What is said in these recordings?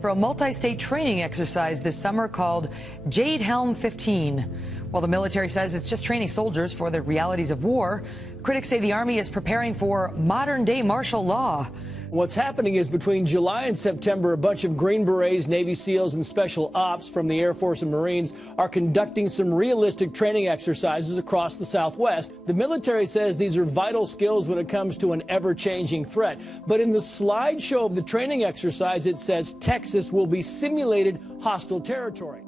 For a multi-state training exercise this summer called Jade Helm 15. While the military says it's just training soldiers for the realities of war, critics say the Army is preparing for modern-day martial law. What's happening is between July and September, a bunch of Green Berets, Navy SEALs, and Special Ops from the Air Force and Marines are conducting some realistic training exercises across the Southwest. The military says these are vital skills when it comes to an ever-changing threat. But in the slideshow of the training exercise, it says Texas will be simulated hostile territory.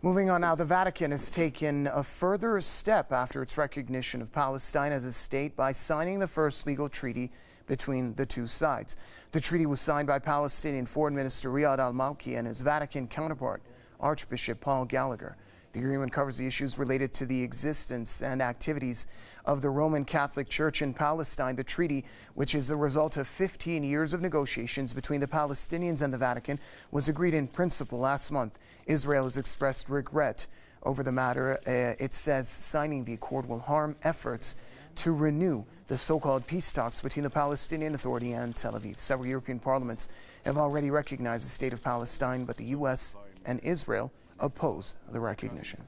Moving on now, the Vatican has taken a further step after its recognition of Palestine as a state by signing the first legal treaty between the two sides. The treaty was signed by Palestinian Foreign Minister Riyad al-Malki and his Vatican counterpart, Archbishop Paul Gallagher. The agreement covers the issues related to the existence and activities of the Roman Catholic Church in Palestine. The treaty, which is the result of 15 years of negotiations between the Palestinians and the Vatican, was agreed in principle last month. Israel has expressed regret over the matter. It says signing the accord will harm efforts to renew the so-called peace talks between the Palestinian Authority and Tel Aviv. Several European parliaments have already recognized the state of Palestine, but the U.S. and Israel oppose the recognition.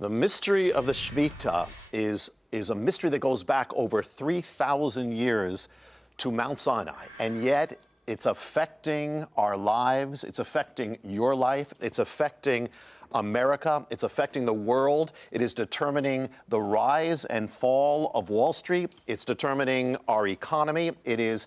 The mystery of the Shita is a mystery that goes back over 3,000 years to Mount Sinai, and yet it's affecting our lives, it's affecting your life, it's affecting America, it's affecting the world. It is determining the rise and fall of Wall Street. It's determining our economy. It is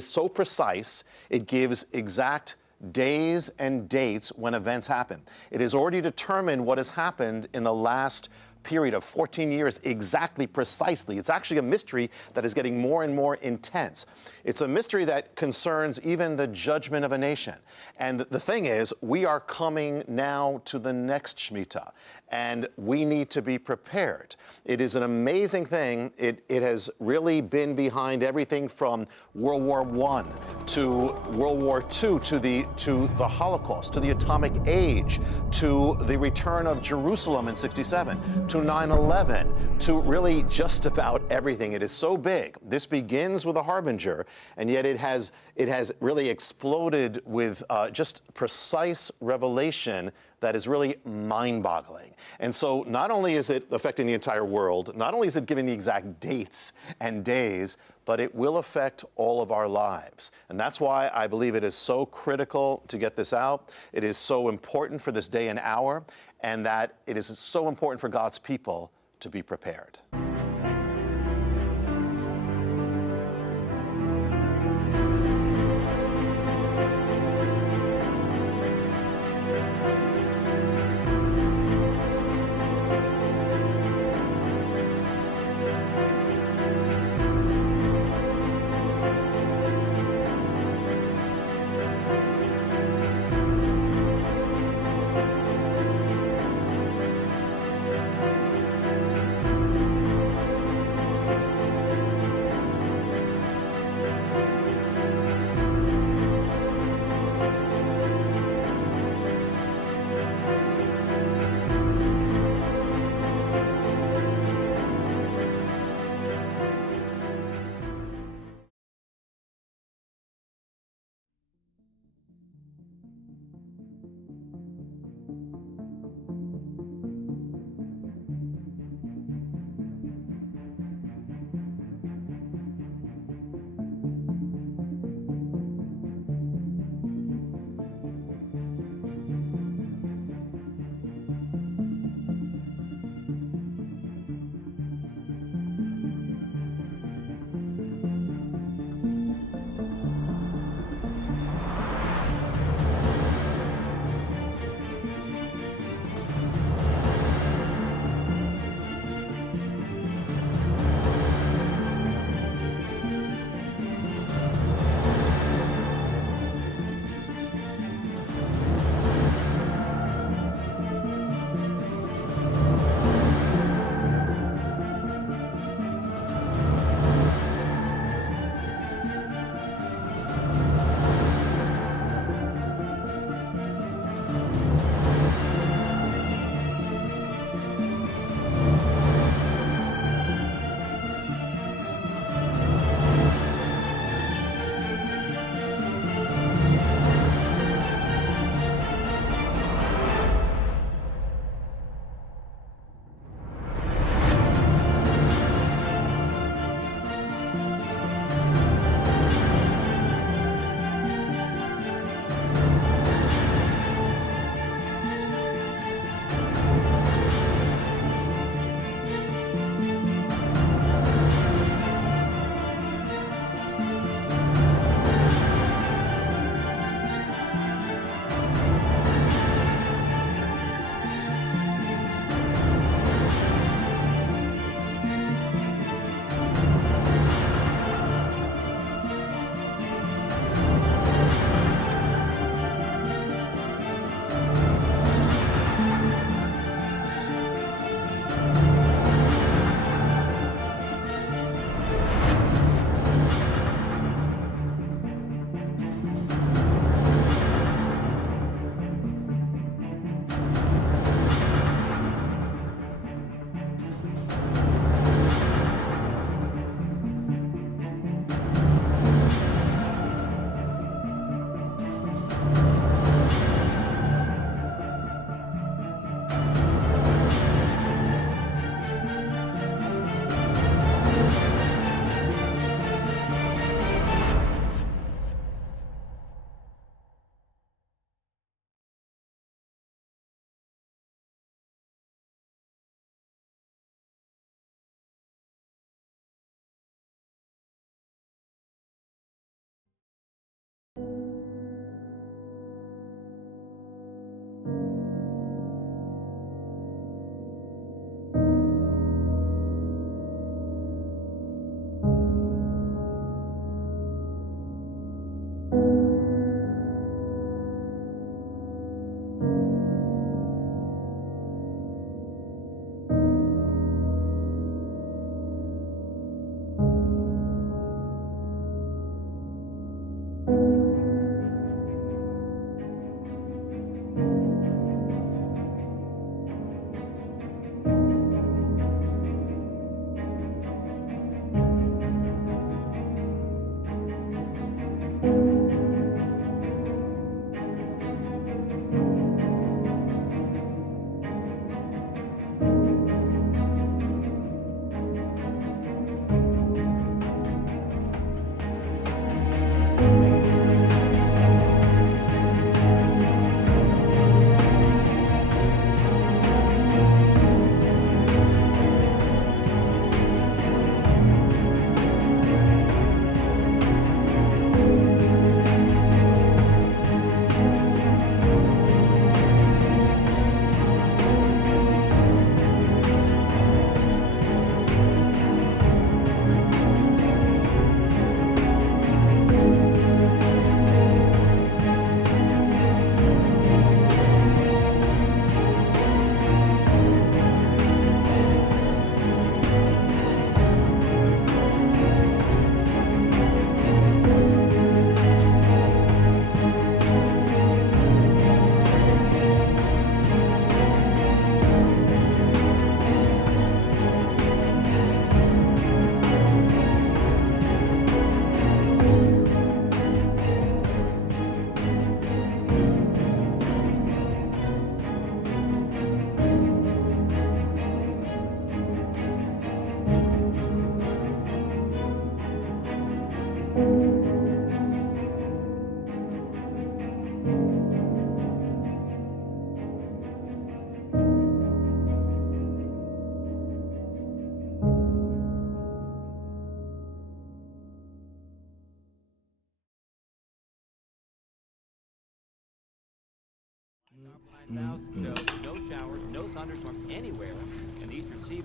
so precise. It gives exact days and dates when events happen. It has already determined what has happened in the last period of 14 years exactly, precisely. It's actually a mystery that is getting more and more intense. It's a mystery that concerns even the judgment of a nation. And the thing is, we are coming now to the next Shemitah, and we need to be prepared. It is an amazing thing. It has really been behind everything from World War I to World War II, to the Holocaust, to the atomic age, to the return of Jerusalem in '67, to 9/11, to really just about everything. It is so big. This begins with a harbinger, and yet it has really exploded with just precise revelation that is really mind-boggling. And so not only is it affecting the entire world, not only is it giving the exact dates and days, but it will affect all of our lives. And that's why I believe it is so critical to get this out. It is so important for this day and hour, and that it is so important for God's people to be prepared.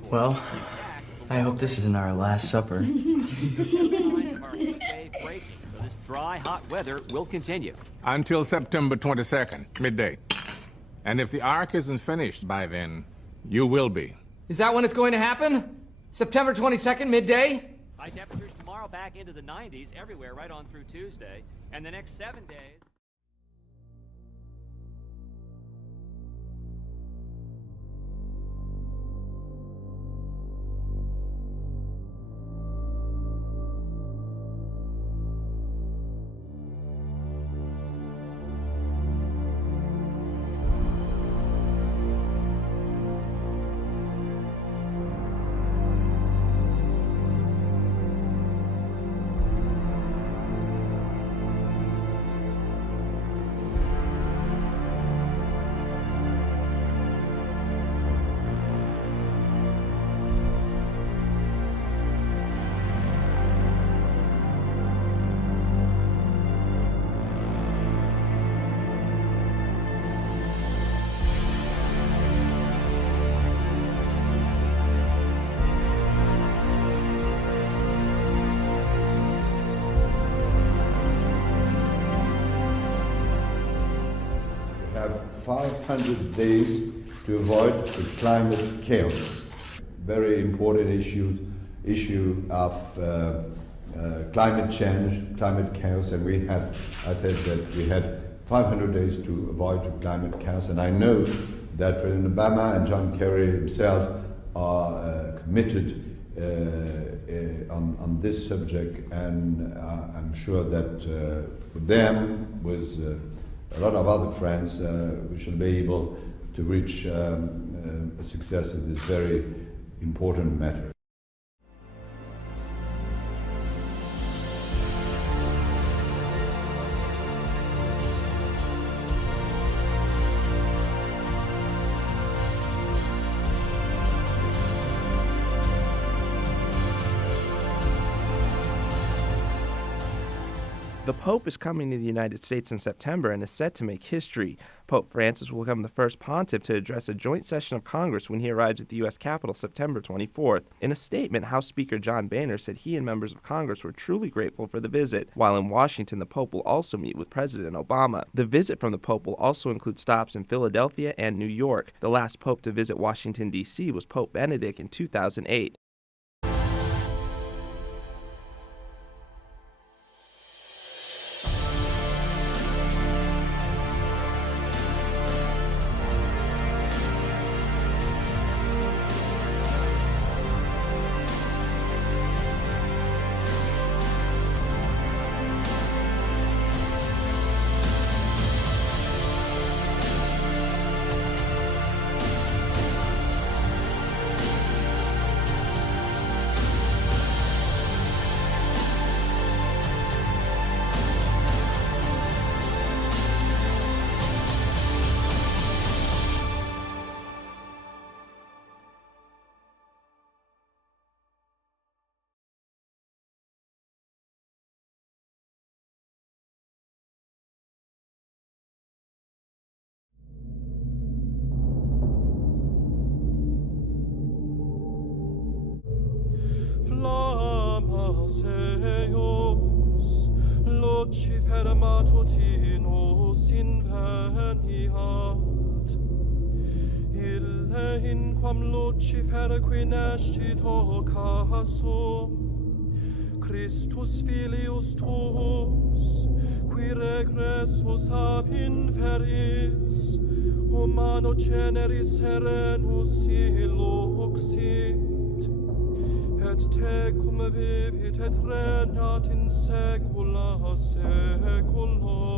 Well, I hope this isn't our last supper. This dry, hot weather will continue until September 22nd, midday. And if the ark isn't finished by then, you will be. Is that when it's going to happen? September 22nd, midday? High temperatures tomorrow back into the 90s everywhere right on through Tuesday. And the next 7 days... have 500 days to avoid the climate chaos. Very important issue of climate change, climate chaos, and I said that we had 500 days to avoid the climate chaos, and I know that President Obama and John Kerry himself are committed on this subject, and I'm sure that with them, with a lot of other friends, we shall be able to reach a success in this very important matter. The Pope is coming to the United States in September and is set to make history. Pope Francis will become the first pontiff to address a joint session of Congress when he arrives at the U.S. Capitol September 24th. In a statement, House Speaker John Boehner said he and members of Congress were truly grateful for the visit. While in Washington, the Pope will also meet with President Obama. The visit from the Pope will also include stops in Philadelphia and New York. The last Pope to visit Washington, D.C. was Pope Benedict in 2008. Seus Lucifer matutinus inveniat ille in quam Lucifer qui nescito casum Christus filius tuus qui regressus ab inferis humano generis serenus illuxit et tecum vivit et regnat in saecula saeculorum.